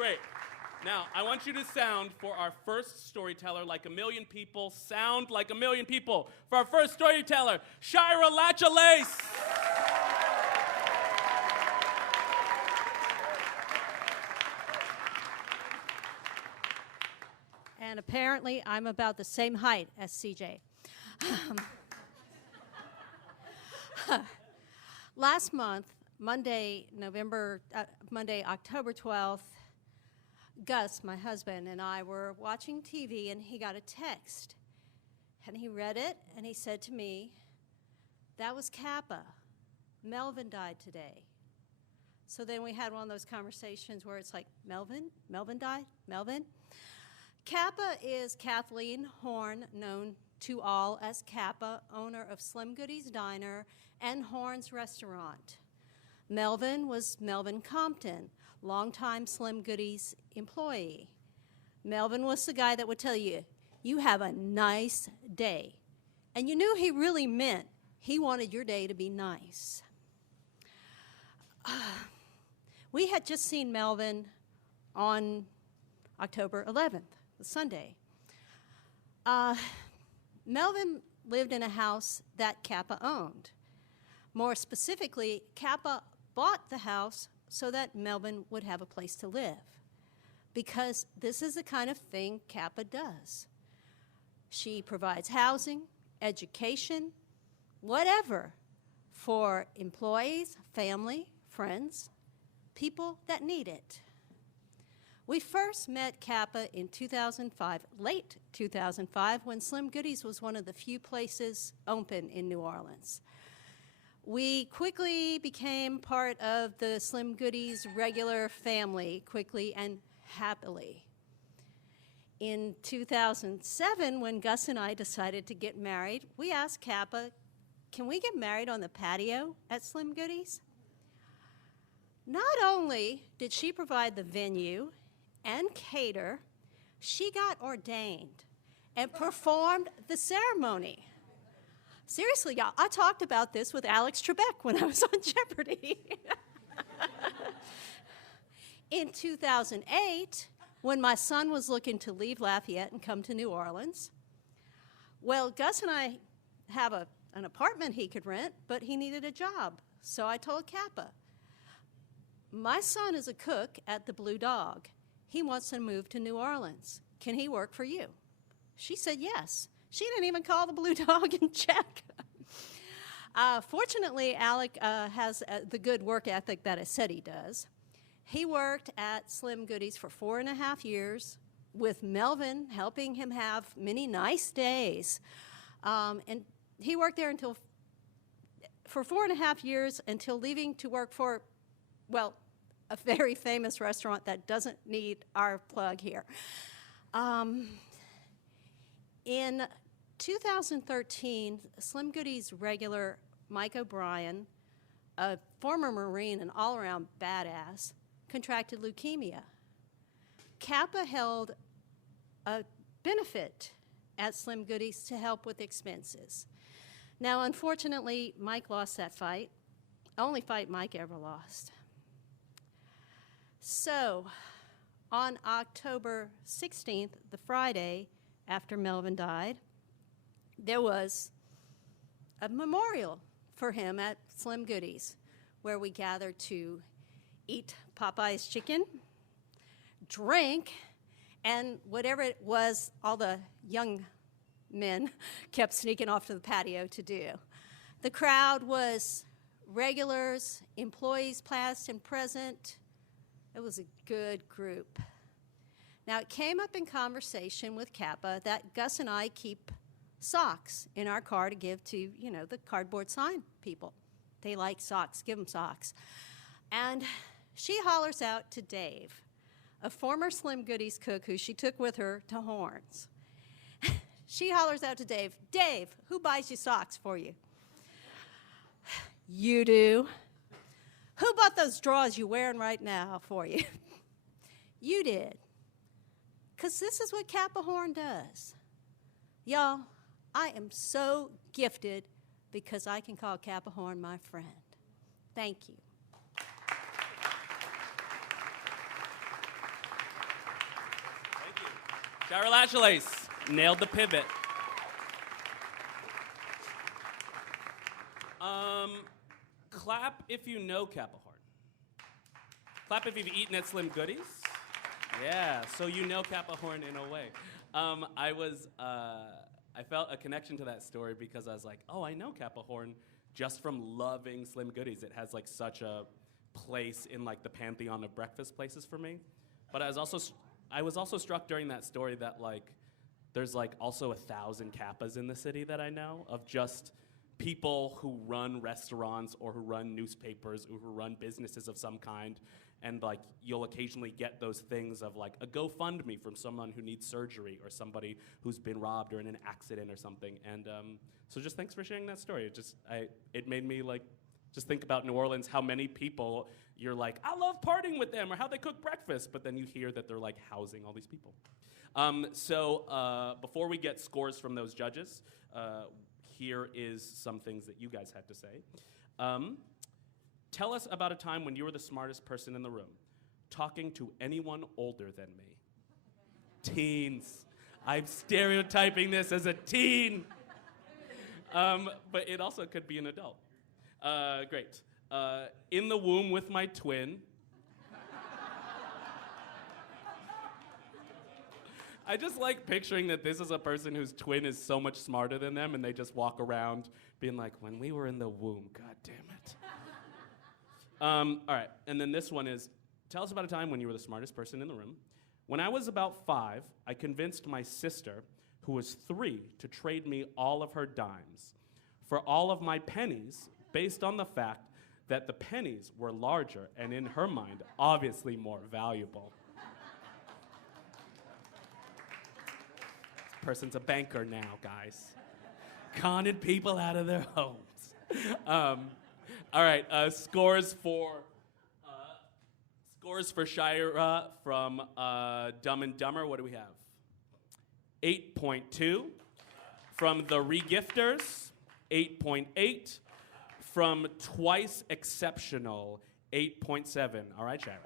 Great. Now, I want you to sound for our first storyteller like a million people. Sound like a million people. For our first storyteller, Shira Lachalace. And apparently, I'm about the same height as CJ. Last month, Monday, October 12th, Gus, my husband, and I were watching TV, and he got a text. And he read it, and he said to me, "That was Kappa. Melvin died today." So then we had one of those conversations where it's like, Melvin? Melvin died? Melvin? Kappa is Kathleen Horn, known to all as Kappa, owner of Slim Goodies Diner and Horn's Restaurant. Melvin was Melvin Compton, longtime Slim Goodies employee. Melvin was the guy that would tell you, "You have a nice day." And you knew he really meant he wanted your day to be nice. We had just seen Melvin on October 11th, the Sunday. Melvin lived in a house that Kappa owned. More specifically, Kappa bought the house so that Melvin would have a place to live, because this is the kind of thing Kappa does. She provides housing, education, whatever, for employees, family, friends, people that need it. We first met Kappa in 2005, late 2005, when Slim Goodies was one of the few places open in New Orleans. We quickly became part of the Slim Goodies regular family, quickly and happily. In 2007, when Gus and I decided to get married, we asked Kappa, "Can we get married on the patio at Slim Goodies?" Not only did she provide the venue and cater, she got ordained and performed the ceremony. Seriously, y'all, I talked about this with Alex Trebek when I was on Jeopardy! In 2008, when my son was looking to leave Lafayette and come to New Orleans, well, Gus and I have an apartment he could rent, but he needed a job. So I told Kappa, "My son is a cook at the Blue Dog. He wants to move to New Orleans. Can he work for you?" She said yes. She didn't even call the Blue Dog and check. Fortunately, Alec has the good work ethic that I said he does. He worked at Slim Goodies for 4.5 years, with Melvin helping him have many nice days. And he worked there for 4.5 years until leaving to work for, well, a very famous restaurant that doesn't need our plug here. In 2013, Slim Goodies regular Mike O'Brien, a former Marine and all-around badass, contracted leukemia. Kappa held a benefit at Slim Goodies to help with expenses. Now, unfortunately, Mike lost that fight. Only fight Mike ever lost. So, on October 16th, the Friday after Melvin died, there was a memorial for him at Slim Goodies, where we gathered to eat Popeye's chicken, drink, and whatever it was all the young men kept sneaking off to the patio to do. The crowd was regulars, employees past and present. It was a good group. Now, it came up in conversation with Kappa that Gus and I keep socks in our car to give to, the cardboard sign people. They like socks, give them socks. And she hollers out to Dave, a former Slim Goodies cook who she took with her to Horns. She hollers out to Dave, "Dave, who buys you socks for you?" "You do." "Who bought those drawers you're wearing right now for you?" "You did." Because this is what Kappa Horn does. Y'all, I am so gifted because I can call Kappa Horn my friend. Thank you. Shira Latchlace nailed the pivot. Clap if you know Kappa Horn. Clap if you've eaten at Slim Goodies. Yeah, so you know Kappa Horn in a way. I felt a connection to that story because I was like, oh, I know Kappa Horn just from loving Slim Goodies. It has like such a place in like the pantheon of breakfast places for me. But I was also struck during that story that like there's like also 1,000 Kappas in the city that I know of just people who run restaurants or who run newspapers or who run businesses of some kind. And like you'll occasionally get those things of like a GoFundMe from someone who needs surgery or somebody who's been robbed or in an accident or something. And so just thanks for sharing that story. It made me like just think about New Orleans, how many people you're like, I love partying with them or how they cook breakfast, but then you hear that they're like housing all these people. So before we get scores from those judges, here is some things that you guys had to say. Tell us about a time when you were the smartest person in the room, talking to anyone older than me. Teens. I'm stereotyping this as a teen. But it also could be an adult. Great. In the womb with my twin. I just like picturing that this is a person whose twin is so much smarter than them and they just walk around being like, when we were in the womb, God damn it. All right, and then this one is, tell us about a time when you were the smartest person in the room. When I was about 5, I convinced my sister, who was 3, to trade me all of her dimes for all of my pennies based on the fact that the pennies were larger and in her mind, obviously more valuable. This person's a banker now, guys. Conning people out of their homes. All right, scores for Shira from Dumb and Dumber. What do we have? 8.2. From the Regifters, 8.8. From Twice Exceptional, 8.7. All right, Shira.